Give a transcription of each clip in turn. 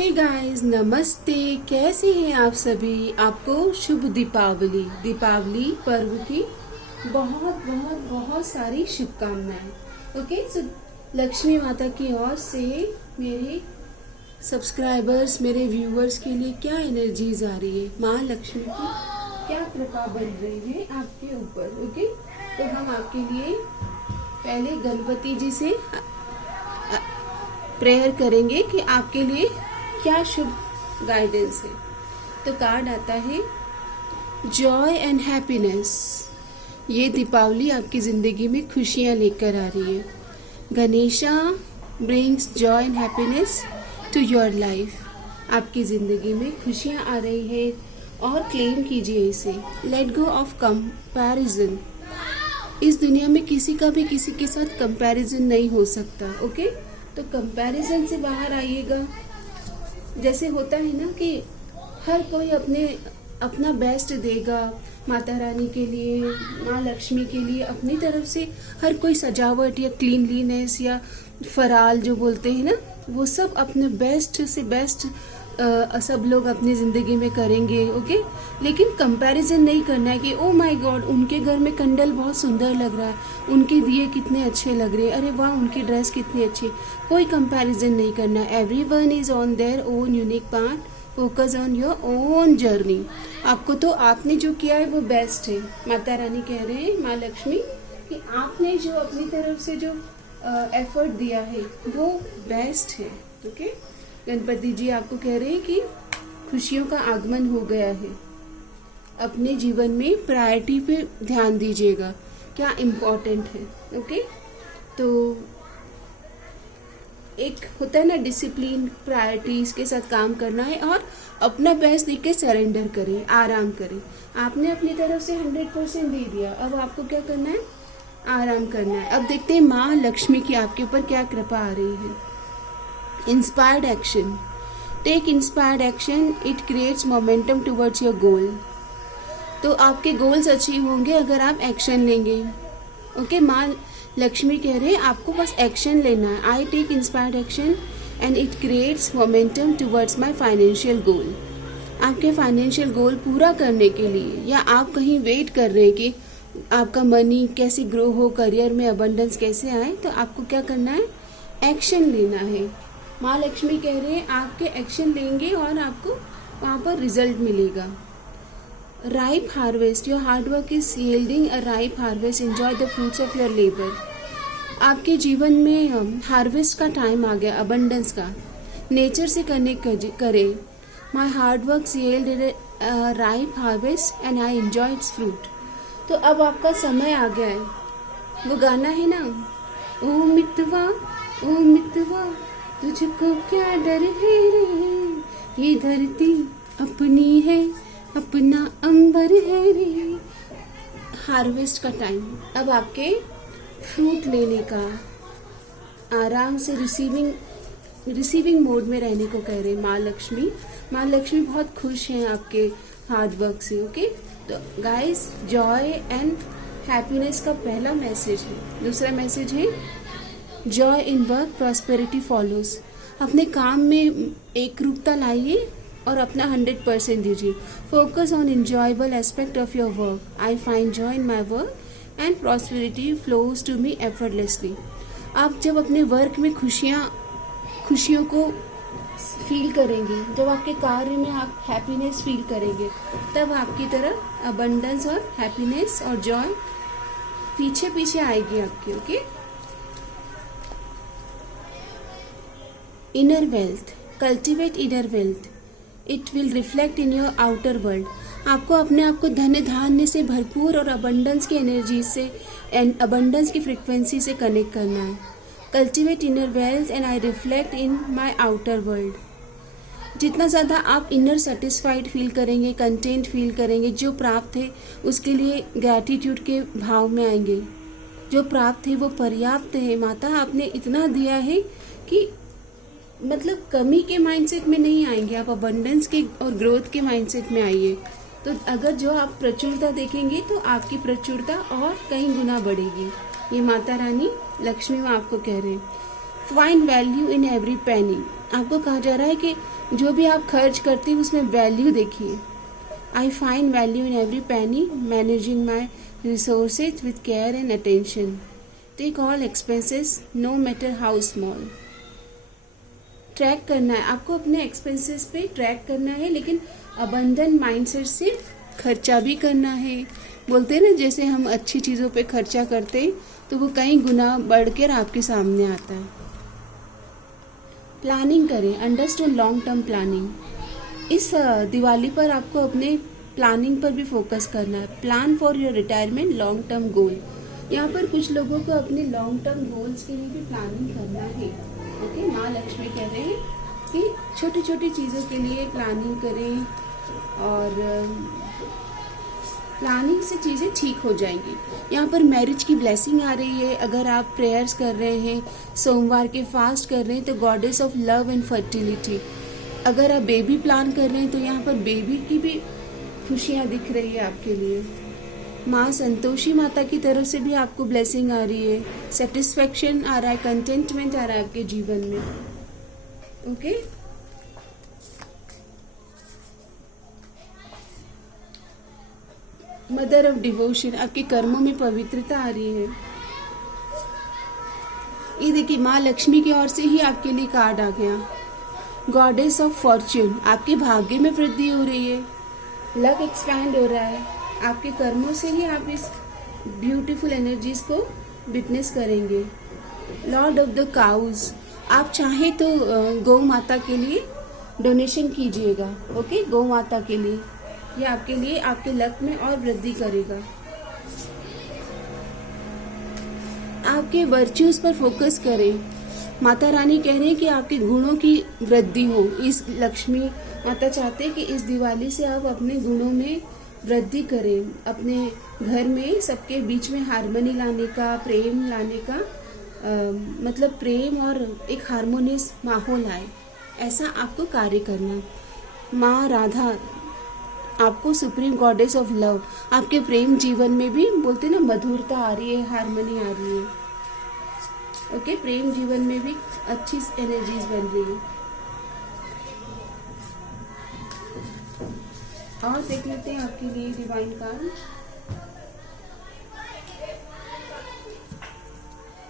Hey guys, नमस्ते। कैसे हैं आप सभी? आपको शुभ दीपावली पर्व की बहुत बहुत बहुत सारी शुभकामनाएं। ओके, सो लक्ष्मी माता की ओर से मेरे सब्सक्राइबर्स, मेरे व्यूअर्स के लिए क्या एनर्जीज आ रही है, माँ लक्ष्मी की क्या कृपा बन रही है आपके ऊपर। ओके, तो हम आपके लिए पहले गणपति जी से प्रेयर करेंगे कि आपके लिए क्या शुभ गाइडेंस है। तो कार्ड आता है जॉय एंड हैप्पीनेस। ये दीपावली आपकी ज़िंदगी में खुशियाँ लेकर आ रही है। Ganesha brings joy and happiness to your life. आपकी ज़िंदगी में खुशियाँ आ रही है और क्लेम कीजिए इसे। Let go of comparison. इस दुनिया में किसी का भी किसी के साथ कंपैरिजन नहीं हो सकता। ओके, तो कंपैरिजन से बाहर आइएगा। जैसे होता है ना कि हर कोई अपना बेस्ट देगा माता रानी के लिए, माँ लक्ष्मी के लिए अपनी तरफ से हर कोई सजावट या क्लीनलीनेस या फराल जो बोलते हैं ना, वो सब अपने बेस्ट से बेस्ट सब लोग अपनी ज़िंदगी में करेंगे। ओके, लेकिन कंपैरिजन नहीं करना है कि ओ माय गॉड उनके घर में कंडल बहुत सुंदर लग रहा है, उनके दिए कितने अच्छे लग रहे हैं, अरे वाह उनकी ड्रेस कितनी अच्छी। कोई कंपैरिजन नहीं करना। Everyone is on their own unique path. Focus on your own journey. आपको तो आपने जो किया है वो बेस्ट है। माता रानी कह रहे हैं, माँ लक्ष्मी, कि आपने जो अपनी तरफ से जो एफर्ट दिया है वो बेस्ट है। ओके, गणपति जी आपको कह रहे हैं कि खुशियों का आगमन हो गया है। अपने जीवन में प्रायोरिटी पे ध्यान दीजिएगा, क्या इम्पोर्टेंट है। ओके, तो एक होता है ना डिसिप्लिन, प्रायोरिटीज के साथ काम करना है और अपना बेस्ट देख के सरेंडर करें, आराम करें। आपने अपनी तरफ से 100% दे दिया, अब आपको क्या करना है? आराम करना है। अब देखते हैं माँ लक्ष्मी की आपके ऊपर क्या कृपा आ रही है। Inspired action. Take inspired action, it creates momentum towards your goal. तो आपके गोल्स अचीव होंगे अगर आप एक्शन लेंगे। ओके, माँ लक्ष्मी कह रहे हैं आपको बस एक्शन लेना है। I take inspired action and it creates momentum towards my financial goal. आपके फाइनेंशियल गोल पूरा करने के लिए, या आप कहीं वेट कर रहे हैं कि आपका मनी कैसे ग्रो हो, करियर में अबंडेंस कैसे आए, तो आपको क्या करना है? एक्शन लेना है। माँ लक्ष्मी कह रहे हैं आपके एक्शन लेंगे और आपको वहाँ पर रिजल्ट मिलेगा। Ripe harvest. Your hard work is yielding a ripe harvest. Enjoy the fruits of your labour. आपके जीवन में हार्वेस्ट का टाइम आ गया, अबंडेंस का। नेचर से कनेक्ट करें। My hard work yielded a ripe harvest and I enjoy it's fruit. तो अब आपका समय आ गया है। वो गाना है ना, ओ मितवा तुझको क्या डर है रे, ये धरती अपनी है, अपना अंबर है रे। हार्वेस्ट का टाइम, अब आपके फ्रूट लेने का, आराम से रिसीविंग मोड में रहने को कह रहे हैं माँ लक्ष्मी। माँ लक्ष्मी बहुत खुश हैं आपके हार्ड वर्क से। ओके, तो गाइस, जॉय एंड हैप्पीनेस का पहला मैसेज है। दूसरा मैसेज है joy in work, prosperity follows. अपने काम में एक रूपता लाइए और अपना 100% दीजिए। Focus on enjoyable aspect of your work. I find joy in my work and prosperity flows to me effortlessly. आप जब अपने वर्क में खुशियों को फील करेंगे, जब आपके कार्य में आप हैप्पीनेस फील करेंगे, तब आपकी तरफ अबंडेंस और हैप्पीनेस और जॉय पीछे पीछे आएगी आपकी। Okay, inner wealth. Cultivate inner wealth, it will reflect in your outer world. आपको अपने आप को धन धान्य से भरपूर और अबंडेंस की एनर्जी से, अबंडेंस की फ्रिक्वेंसी से कनेक्ट करना है। Cultivate inner wealth and I reflect in my outer world. जितना ज़्यादा आप इनर सेटिस्फाइड फील करेंगे, कंटेंट फील करेंगे, जो प्राप्त है उसके लिए ग्रैटिट्यूड के भाव में आएंगे। जो प्राप्त है वो पर्याप्त है, माता आपने इतना दिया है कि मतलब कमी के माइंडसेट में नहीं आएंगे आप, अबंडेंस के और ग्रोथ के माइंडसेट में आइए। तो अगर जो आप प्रचुरता देखेंगे तो आपकी प्रचुरता और कई गुना बढ़ेगी। ये माता रानी लक्ष्मी माँ आपको कह रहे हैं। फाइंड वैल्यू इन एवरी पेनी। आपको कहा जा रहा है कि जो भी आप खर्च करते हैं उसमें वैल्यू देखिए। I find value in every penny, managing my resources with care and attention, take all expenses no matter how small. Track करना है आपको, अपने एक्सपेंसेस पे ट्रैक करना है, लेकिन अबंडन माइंडसेट से खर्चा भी करना है। बोलते हैं ना, जैसे हम अच्छी चीज़ों पे खर्चा करते हैं तो वो कई गुना बढ़कर आपके सामने आता है। प्लानिंग करें, अंडरस्टैंड लॉन्ग टर्म प्लानिंग। इस दिवाली पर आपको अपने प्लानिंग पर भी फोकस करना है। Plan for your retirement long term goal. यहाँ पर कुछ लोगों को अपने लॉन्ग टर्म गोल्स के लिए भी प्लानिंग करना है। ओके, माँ लक्ष्मी कह रहे हैं कि छोटी छोटी चीज़ों के लिए प्लानिंग करें और प्लानिंग से चीज़ें ठीक हो जाएंगी। यहाँ पर मैरिज की ब्लेसिंग आ रही है। अगर आप प्रेयर्स कर रहे हैं, सोमवार के फास्ट कर रहे हैं, तो goddess of love and fertility. अगर आप बेबी प्लान कर रहे हैं तो यहाँ पर बेबी की भी खुशियाँ दिख रही है आपके लिए। माँ संतोषी माता की तरफ से भी आपको ब्लेसिंग आ रही है, सेटिस्फेक्शन आ रहा है, कंटेंटमेंट आ रहा है आपके जीवन में। ओके, मदर ऑफ डिवोशन, आपके कर्मों में पवित्रता आ रही है। ये देखिए, माँ लक्ष्मी की ओर से ही आपके लिए कार्ड आ गया। गॉडेस ऑफ फॉर्च्यून, आपके भाग्य में वृद्धि हो रही है, लक एक्सपैंड हो रहा है। आपके कर्मों से ही आप इस ब्यूटीफुल एनर्जीज को विटनेस करेंगे। लॉर्ड ऑफ द काउज, आप चाहें तो गौ माता के लिए डोनेशन कीजिएगा। ओके, गौ माता के लिए, ये आपके लिए आपके लक में और वृद्धि करेगा। आपके वर्च्यूज पर फोकस करें। माता रानी कह रहे हैं कि आपके गुणों की वृद्धि हो। इस लक्ष्मी माता चाहते हैं कि इस दिवाली से आप अपने गुणों में वृद्धि करें, अपने घर में सबके बीच में हार्मनी लाने का, प्रेम लाने का, मतलब प्रेम और एक हार्मोनियस माहौल आए, ऐसा आपको कार्य करना। माँ राधा, आपको सुप्रीम गॉडेस ऑफ लव, आपके प्रेम जीवन में भी बोलते ना मधुरता आ रही है, हार्मनी आ रही है। ओके, प्रेम जीवन में भी अच्छी एनर्जीज बन रही है। और देख लेते हैं आपके लिए डिवाइन कार्ड।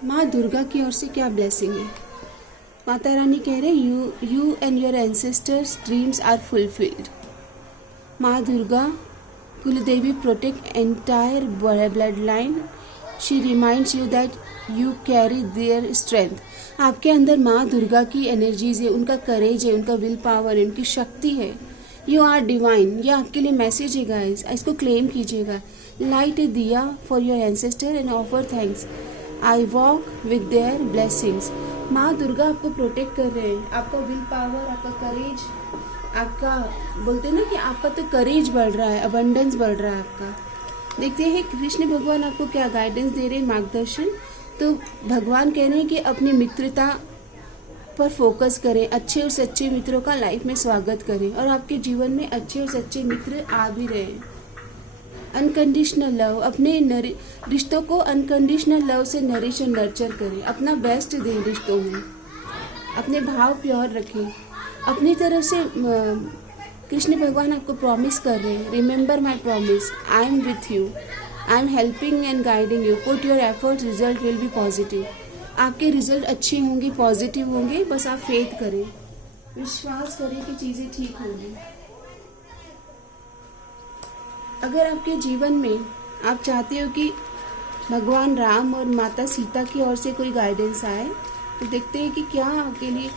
माँ दुर्गा की ओर से क्या ब्लेसिंग है। माता रानी कह रहे हैं you and your ancestors dreams are fulfilled. माँ दुर्गा कुलदेवी protect entire blood line. She reminds you that you carry their strength. आपके अंदर माँ दुर्गा की एनर्जीज है, उनका करेज है, उनका विल पावर है, उनकी शक्ति है। यू आर डिवाइन, ये आपके लिए मैसेज है गाइस, इसको क्लेम कीजिएगा। लाइट ए दिया for your ancestor and offer thanks. I walk with their blessings. माँ दुर्गा आपको प्रोटेक्ट कर रहे हैं। आपका विल पावर, आपका करेज, आपका बोलते ना कि आपका तो करेज बढ़ रहा है, अबंडेंस बढ़ रहा है आपका। देखते हैं कृष्ण भगवान आपको क्या गाइडेंस दे रहे हैं, मार्गदर्शन। तो भगवान कह रहे हैं कि अपनी मित्रता पर फोकस करें, अच्छे और सच्चे मित्रों का लाइफ में स्वागत करें और आपके जीवन में अच्छे और सच्चे मित्र आ भी रहे हैं। अनकंडीशनल लव, अपने रिश्तों को अनकंडीशनल लव से नरिश और नर्चर करें। अपना बेस्ट दें रिश्तों में, अपने भाव प्योर रखें। अपनी तरफ से कृष्ण भगवान आपको प्रॉमिस कर रहे हैं, remember my promise, I am with you, I am helping and guiding you, put your efforts, result will be positive. आपके रिजल्ट अच्छे होंगे, पॉजिटिव होंगे, बस आप फेथ करें, विश्वास करें कि चीज़ें ठीक होंगी। अगर आपके जीवन में आप चाहते हो कि भगवान राम और माता सीता की ओर से कोई गाइडेंस आए, तो देखते हैं कि क्या आपके लिए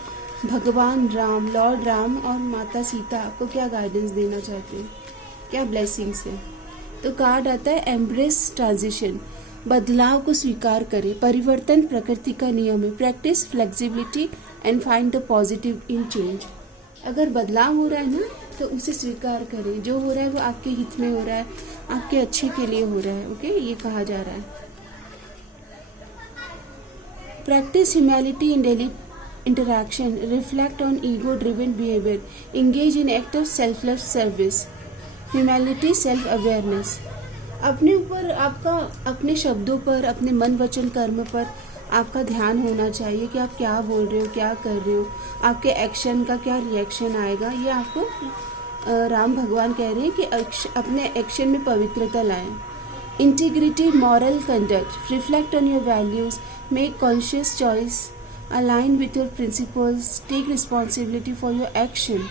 भगवान राम, लॉर्ड राम और माता सीता आपको क्या गाइडेंस देना चाहते हैं, क्या ब्लेसिंग्स है। तो कार्ड आता है एम्ब्रेस ट्रांजिशन, बदलाव को स्वीकार करें। परिवर्तन प्रकृति का नियम है। Practice flexibility and find the positive in change. अगर बदलाव हो रहा है ना, तो उसे स्वीकार करें। जो हो रहा है वो आपके हित में हो रहा है, आपके अच्छे के लिए हो रहा है। ओके, ये कहा जा रहा है। Practice humanity in daily interaction, reflect on ego-driven behavior, engage in act of selfless service, humility, self-awareness। अपने ऊपर, आपका अपने शब्दों पर, अपने मन वचन कर्म पर आपका ध्यान होना चाहिए कि आप क्या बोल रहे हो, क्या कर रहे हो, आपके एक्शन का क्या रिएक्शन आएगा। ये आपको राम भगवान कह रहे हैं कि अपने एक्शन में पवित्रता लाएं। Integrity, moral conduct, reflect on your values, make conscious choice, align with your principles, take responsibility for your action.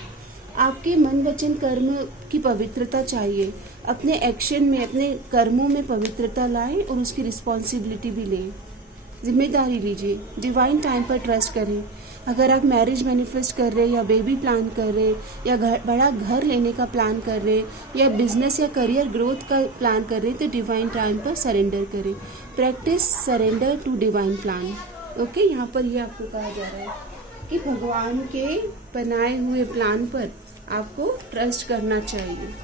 आपके मन वचन कर्म की पवित्रता चाहिए। अपने एक्शन में, अपने कर्मों में पवित्रता लाएं और उसकी रिस्पॉन्सिबिलिटी भी लें, जिम्मेदारी लीजिए। डिवाइन टाइम पर ट्रस्ट करें। अगर आप मैरिज मैनिफेस्ट कर रहे हैं या बेबी प्लान कर रहे हैं या बड़ा घर लेने का प्लान कर रहे हैं या बिजनेस या करियर ग्रोथ का प्लान कर रहे हैं तो डिवाइन टाइम पर सरेंडर करें। Practise surrender to divine plan. Okay, यहाँ पर ये आपको कहा जा रहा है कि भगवान के बनाए हुए प्लान पर आपको ट्रस्ट करना चाहिए।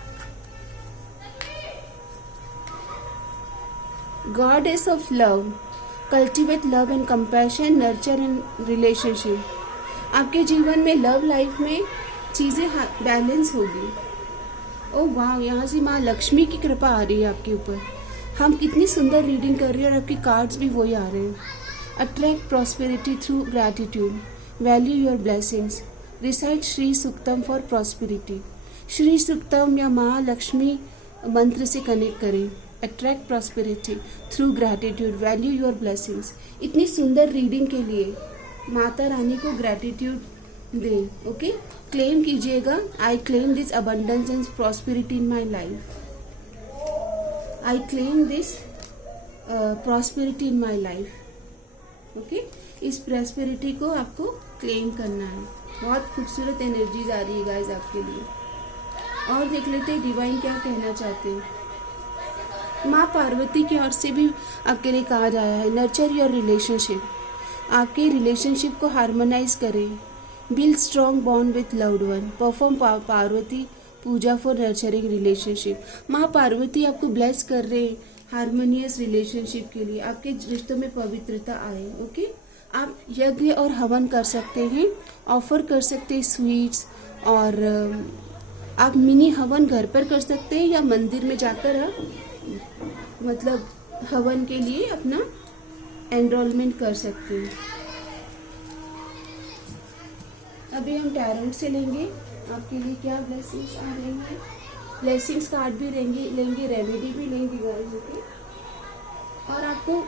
Goddess of love, cultivate love and compassion, nurture and relationship. आपके जीवन में लव लाइफ में चीज़ें बैलेंस होगी। ओह वाह, यहाँ से माँ लक्ष्मी की कृपा आ रही है आपके ऊपर। हम कितनी सुंदर रीडिंग कर रही हैं और आपके कार्ड्स भी वही आ रहे हैं। Attract prosperity through gratitude, value your blessings, recite Shri Suktam for prosperity. Shri Suktam या माँ लक्ष्मी मंत्र से कनेक्ट करें। Attract prosperity through gratitude, value your blessings. इतनी सुंदर रीडिंग के लिए माता रानी को ग्रैटिट्यूड दें। ओके, क्लेम कीजिएगा, I claim this abundance and prosperity in my life. I claim this prosperity in my life. Okay, इस प्रॉस्पेरिटी को आपको क्लेम करना है। बहुत खूबसूरत एनर्जीज आ रही है गाइस आपके लिए। और देख लेते हैं डिवाइन क्या कहना चाहते हैं। माँ पार्वती की ओर से भी आपके लिए कहा जाया है, नर्चर योर रिलेशनशिप। आपके रिलेशनशिप को हार्मोनाइज करें। Build strong bond with loved one, perform Parvati puja for nurturing relationship. माँ पार्वती आपको ब्लेस कर रहे हैं हार्मोनियस रिलेशनशिप के लिए, आपके रिश्तों में पवित्रता आए। ओके, आप यज्ञ और हवन कर सकते हैं, ऑफर कर सकते हैं स्वीट्स, और आप मिनी हवन घर पर कर सकते हैं या मंदिर में जाकर आप मतलब हवन के लिए अपना एनरोलमेंट कर सकते हैं। अभी हम टैरोट से लेंगे आपके लिए क्या ब्लेसिंग्स आ रही हैं। ब्लेसिंग्स कार्ड भी लेंगे, रेमेडी भी लेंगे गाइस। ओके, और आपको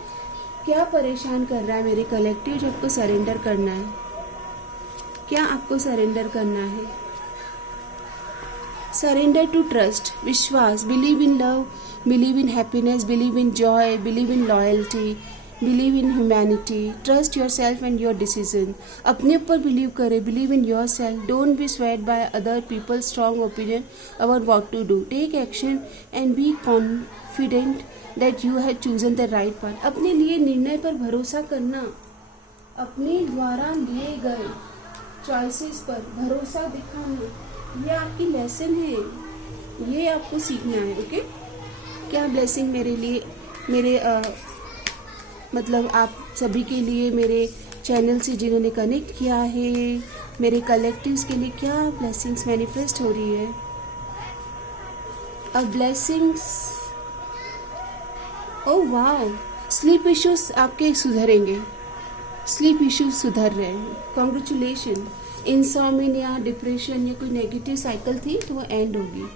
क्या परेशान कर रहा है मेरे कलेक्टिव जो आपको सरेंडर करना है, क्या आपको सरेंडर करना है। सरेंडर टू ट्रस्ट, विश्वास, believe in love, believe in happiness, believe in joy, believe in loyalty, believe in humanity, trust yourself and your decision. अपने ऊपर बिलीव करें, believe in yourself, don't be swayed by other people strong opinion about what to do, take action and be confident that you have chosen the right path. अपने लिए निर्णय पर भरोसा करना, अपने द्वारा लिए गए चॉइसेस पर भरोसा दिखाना, ये आपकी लेसन है, ये आपको सीखना है। ओके, क्या ब्लेसिंग मेरे लिए, मेरे मतलब आप सभी के लिए, मेरे चैनल से जिन्होंने कनेक्ट किया है, मेरे कलेक्टिव्स के लिए क्या ब्लेसिंग्स मैनिफेस्ट हो रही है। अब ब्लेसिंग्स, ओह वाह, स्लीप इश्यूज आपके सुधरेंगे, स्लीप इश्यूज सुधर रहे हैं, कॉन्ग्रेचुलेशन। इंसोम्निया, डिप्रेशन या कोई नेगेटिव साइकिल थी तो वो एंड होगी।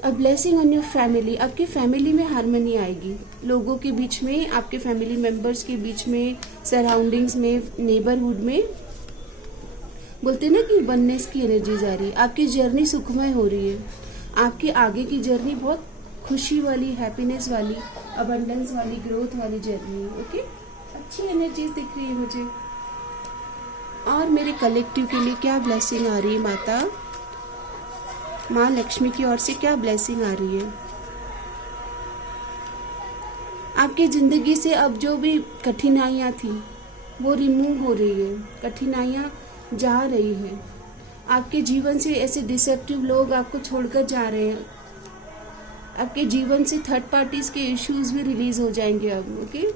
A blessing on your family, आपकी फैमिली में हार्मनी आएगी, लोगों के बीच में, आपके फैमिली मेम्बर्स के बीच में, सराउंडिंग्स में, नेबरहुड में, बोलते ना कि वननेस की एनर्जीज आ रही है। आपकी जर्नी सुखमय हो रही है, आपकी आगे की जर्नी बहुत खुशी वाली, हैप्पीनेस वाली, अबंडेंस वाली, ग्रोथ वाली जर्नी है। ओके, अच्छी एनर्जीज दिख रही है मुझे। और मेरे कलेक्टिव के लिए क्या ब्लेसिंग आ रही है माता, माँ लक्ष्मी की ओर से क्या ब्लेसिंग आ रही है। आपकी ज़िंदगी से अब जो भी कठिनाइयाँ थी वो रिमूव हो रही है, कठिनाइयाँ जा रही हैं। आपके जीवन से ऐसे डिसेप्टिव लोग आपको छोड़कर जा रहे हैं। आपके जीवन से थर्ड पार्टीज के इश्यूज भी रिलीज हो जाएंगे अब। ओके,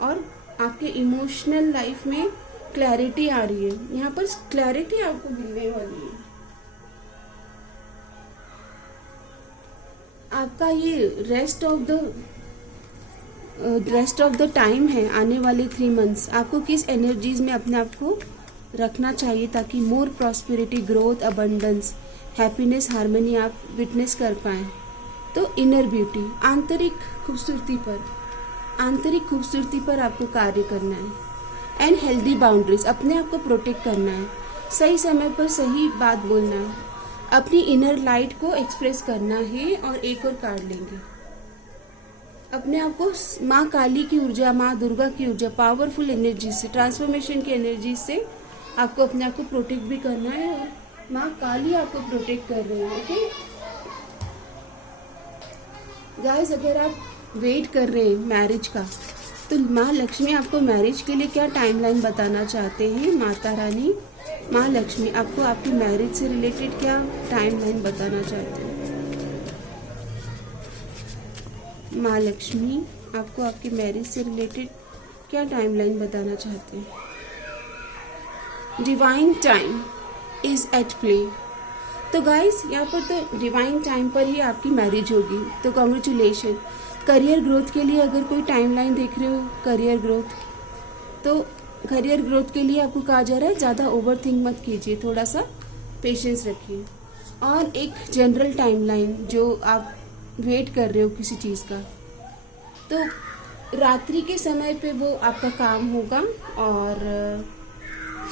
और आपके इमोशनल लाइफ में क्लैरिटी आ रही है, यहाँ पर क्लैरिटी आपको मिलने वाली है। आपका ये rest of the rest of the time है, आने वाले 3 मंथ्स आपको किस एनर्जीज में अपने आप को रखना चाहिए ताकि more prosperity, growth, abundance, happiness, harmony आप विटनेस कर पाएँ। तो इनर ब्यूटी, आंतरिक खूबसूरती पर आपको कार्य करना है। एंड हेल्दी बाउंड्रीज, अपने आप को प्रोटेक्ट करना है, सही समय पर सही बात बोलना है, अपनी इनर लाइट को एक्सप्रेस करना है। और एक और कार्ड लेंगे, अपने आप को माँ काली की ऊर्जा, माँ दुर्गा की ऊर्जा, पावरफुल एनर्जी से, ट्रांसफॉर्मेशन की एनर्जी से आपको अपने आप को प्रोटेक्ट भी करना है और माँ काली आपको प्रोटेक्ट कर रही है। ओके गाइस, अगर आप वेट कर रहे हैं मैरिज का, तो माँ लक्ष्मी आपको मैरिज के लिए क्या टाइमलाइन बताना चाहते हैं। माता रानी, माँ लक्ष्मी आपको आपकी मैरिज से रिलेटेड क्या टाइमलाइन बताना चाहते हैं। माँ लक्ष्मी आपको आपकी मैरिज से रिलेटेड क्या टाइमलाइन बताना चाहते हैं। Divine time is at play. तो गाइस, यहाँ पर तो डिवाइन टाइम पर ही आपकी मैरिज होगी, तो कॉन्ग्रेचुलेशन। करियर ग्रोथ के लिए अगर कोई टाइमलाइन देख रहे हो, करियर ग्रोथ, तो करियर ग्रोथ के लिए आपको कहा जा रहा है ज़्यादा ओवर थिंक मत कीजिए, थोड़ा सा पेशेंस रखिए। और एक जनरल टाइमलाइन जो आप वेट कर रहे हो किसी चीज़ का, तो रात्रि के समय पे वो आपका काम होगा। और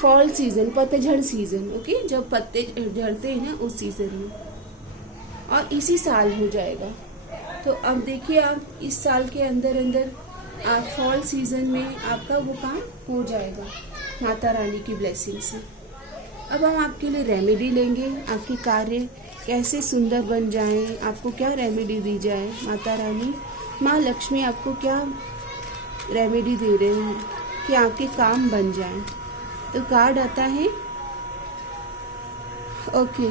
फॉल सीजन, पतझड़ सीजन, ओके, जब पत्ते झड़ते हैं ना, उस सीजन में, और इसी साल हो जाएगा। तो अब देखिए, आप इस साल के अंदर अंदर आप फॉल सीजन में आपका वो काम हो जाएगा माता रानी की ब्लेसिंग से। अब हम आपके लिए रेमेडी लेंगे, आपके कार्य कैसे सुंदर बन जाएं, आपको क्या रेमेडी दी जाए। माता रानी, माँ लक्ष्मी आपको क्या रेमेडी दे रहे हैं कि आपके काम बन जाएं। तो कार्ड आता है, ओके,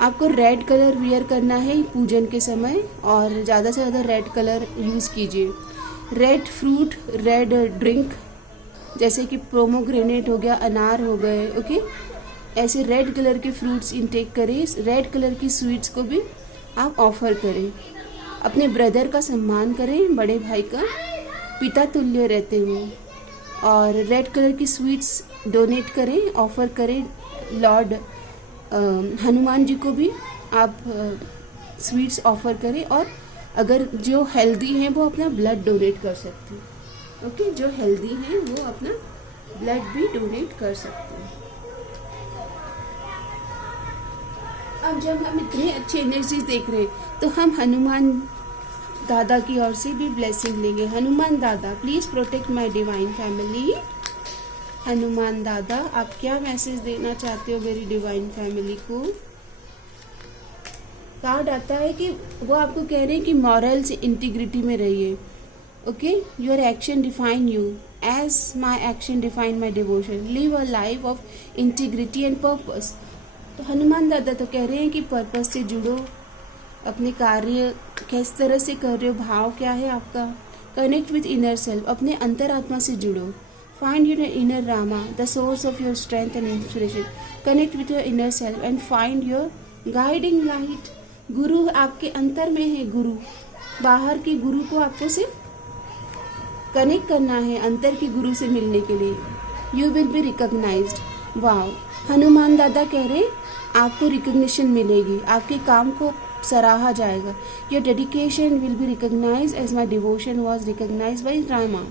आपको रेड कलर वियर करना है पूजन के समय, और ज़्यादा से ज़्यादा रेड कलर यूज़ कीजिए। रेड फ्रूट, रेड ड्रिंक, जैसे कि पोमोग्रेनेट हो गया, अनार हो गए, ओके, ऐसे रेड कलर के फ्रूट्स इंटेक करें। रेड कलर की स्वीट्स को भी आप ऑफर करें। अपने ब्रदर का सम्मान करें, बड़े भाई का, पिता तुल्य रहते हुए। और रेड कलर की स्वीट्स डोनेट करें, ऑफर करें। लॉर्ड हनुमान जी को भी आप स्वीट्स ऑफर करें। और अगर जो हेल्दी हैं वो अपना ब्लड डोनेट कर सकते हैं, ओके, जो हेल्दी हैं वो अपना ब्लड भी डोनेट कर सकते हैं। अब जब हम इतने अच्छे एनर्जीज देख रहे हैं, तो हम हनुमान दादा की ओर से भी ब्लेसिंग लेंगे। हनुमान दादा, please protect my divine family. Hanuman दादा, आप क्या मैसेज देना चाहते हो मेरी डिवाइन फैमिली को। कार्ड आता है कि वो आपको कह रहे हैं कि मॉरल से इंटीग्रिटी में रहिए, okay, your action define you as my action define my devotion, live a life of integrity and purpose. तो हनुमान दादा तो कह रहे हैं कि पर्पस से जुड़ो, अपने कार्य किस तरह से कर रहे हो, भाव क्या है आपका। कनेक्ट विथ इनर सेल्फ, अपने अंतरात्मा से जुड़ो। Find your inner Rama, the source of your strength and inspiration. Connect with your inner self and find your guiding light. गुरु आपके अंतर में है, गुरु बाहर के गुरु को आपको सिर्फ कनेक्ट करना है अंतर के गुरु से मिलने के लिए। You will be recognised. Wow, Hanuman दादा कह रहे आपको रिकग्निशन मिलेगी, आपके काम को सराहा जाएगा। Your dedication will be recognise as my devotion was recognise by Rama.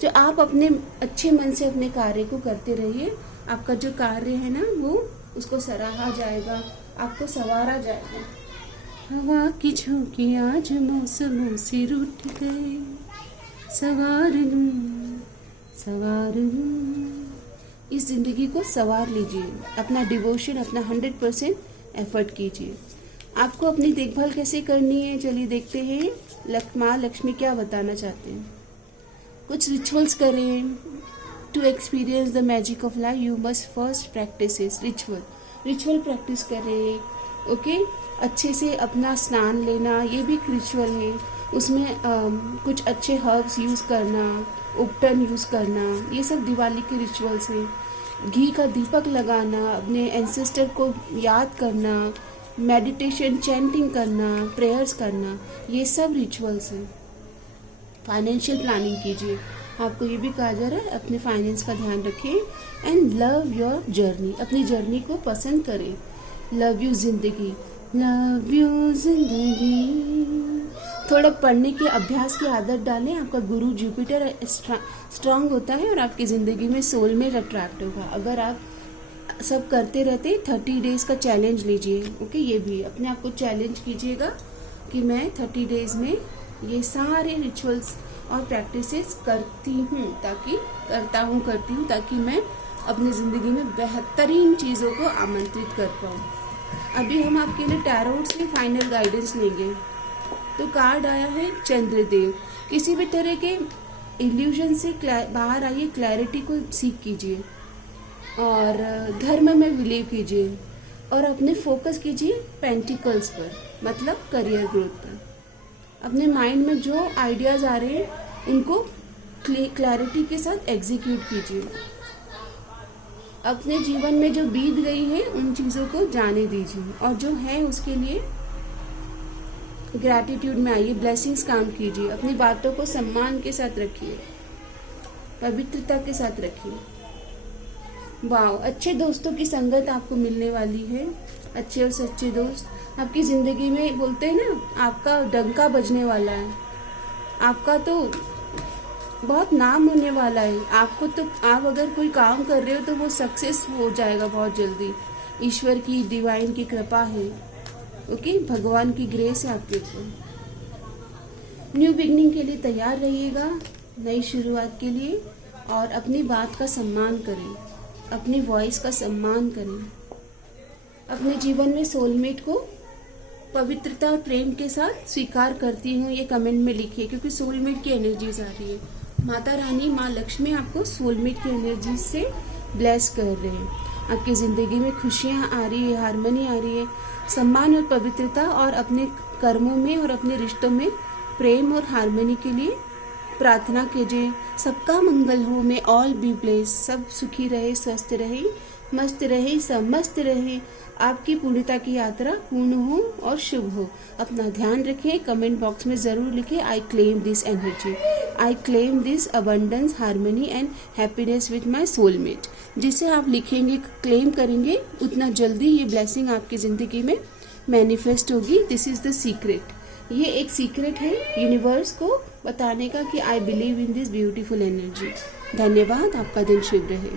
जो आप अपने अच्छे मन से अपने कार्य को करते रहिए, आपका जो कार्य है ना वो उसको सराहा जाएगा, आपको संवारा जाएगा। हवा की झोंके आज मौसमों से रूठ गए, सवार लूं, सवार लूं। इस जिंदगी को सवार लीजिए, अपना डिवोशन, अपना 100% एफर्ट कीजिए। आपको अपनी देखभाल कैसे करनी है, चलिए देखते हैं माँ लक्ष्मी क्या बताना चाहते हैं। कुछ रिचुअल्स करें। To experience the magic of life you must first practise ritual practice करें, ओके। अच्छे से अपना स्नान लेना, ये भी एक रिचुअल है। उसमें कुछ अच्छे हर्ब्स यूज़ करना, उपटन यूज़ करना, ये सब दिवाली के रिचुअल्स हैं। घी का दीपक लगाना, अपने एंसेस्टर को याद करना, मेडिटेशन, चैंटिंग करना, प्रेयर्स करना, ये सब रिचुअल्स हैं। फाइनेंशियल प्लानिंग कीजिए। आपको ये भी कहा जा रहा है अपने फाइनेंस का ध्यान रखें। एंड लव योर जर्नी, अपनी जर्नी को पसंद करें। लव यू जिंदगी, लव यू जिंदगी। थोड़ा पढ़ने के अभ्यास की आदत डालें। आपका गुरु जुपिटर स्ट्रांग होता है और आपकी ज़िंदगी में सोलमेट अट्रैक्ट होगा अगर आप सब करते रहते। 30 डेज़ का चैलेंज लीजिए। ओके, ये भी अपने आप को चैलेंज कीजिएगा कि मैं 30 डेज़ में ये सारे रिचुअल्स और प्रैक्टिसेस करती हूँ ताकि मैं अपनी ज़िंदगी में बेहतरीन चीज़ों को आमंत्रित कर पाऊँ। अभी हम आपके लिए टैरोट से फाइनल गाइडेंस लेंगे। तो कार्ड आया है चंद्रदेव। किसी भी तरह के इल्यूजन से बाहर आइए, क्लैरिटी को सीख कीजिए और धर्म में बिलीव कीजिए और अपने फोकस कीजिए पेंटिकल्स पर, मतलब करियर ग्रोथ पर। अपने माइंड में जो आइडियाज़ आ रहे हैं उनको क्लैरिटी के साथ एग्जीक्यूट कीजिए। अपने जीवन में जो बीत गई है उन चीज़ों को जाने दीजिए और जो है उसके लिए ग्रैटिट्यूड में आइए, ब्लेसिंग्स काउंट कीजिए। अपनी बातों को सम्मान के साथ रखिए, पवित्रता के साथ रखिए। वाह, अच्छे दोस्तों की संगत आपको मिलने वाली है। अच्छे और सच्चे दोस्त आपकी ज़िंदगी में, बोलते हैं ना, आपका डंका बजने वाला है। आपका तो बहुत नाम होने वाला है। आपको तो, आप अगर कोई काम कर रहे हो तो वो सक्सेस हो जाएगा बहुत जल्दी। ईश्वर की, डिवाइन की कृपा है। ओके, भगवान की ग्रेस है आपके ऊपर। न्यू बिगनिंग के लिए तैयार रहिएगा, नई शुरुआत के लिए। और अपनी बात का सम्मान करें, अपनी वॉइस का सम्मान करें। अपने जीवन में सोलमेट को पवित्रता और प्रेम के साथ स्वीकार करती हूँ, ये कमेंट में लिखिए, क्योंकि सोलमेट की एनर्जीज आ रही है। माता रानी, माँ लक्ष्मी आपको सोलमेट की एनर्जी से ब्लेस कर रहे हैं। आपकी ज़िंदगी में खुशियाँ आ रही है, हार्मनी आ रही है। सम्मान और पवित्रता और अपने कर्मों में और अपने रिश्तों में प्रेम और हार्मनी के लिए प्रार्थना कीजिए। सबका मंगल हो, में ऑल बी ब्लेस। सब सुखी रहे, स्वस्थ रहे, मस्त रहे, समस्त रहे। आपकी पूर्णता की यात्रा पूर्ण हो और शुभ हो। अपना ध्यान रखें। कमेंट बॉक्स में ज़रूर लिखें, I claim this energy, I claim this abundance, harmony and happiness with my soulmate. जिसे आप लिखेंगे, क्लेम करेंगे, उतना जल्दी ये ब्लेसिंग आपकी ज़िंदगी में मैनिफेस्ट होगी। This is the secret. ये एक सीक्रेट है यूनिवर्स को बताने का कि I believe in this beautiful energy. धन्यवाद। आपका दिन शुभ रहे।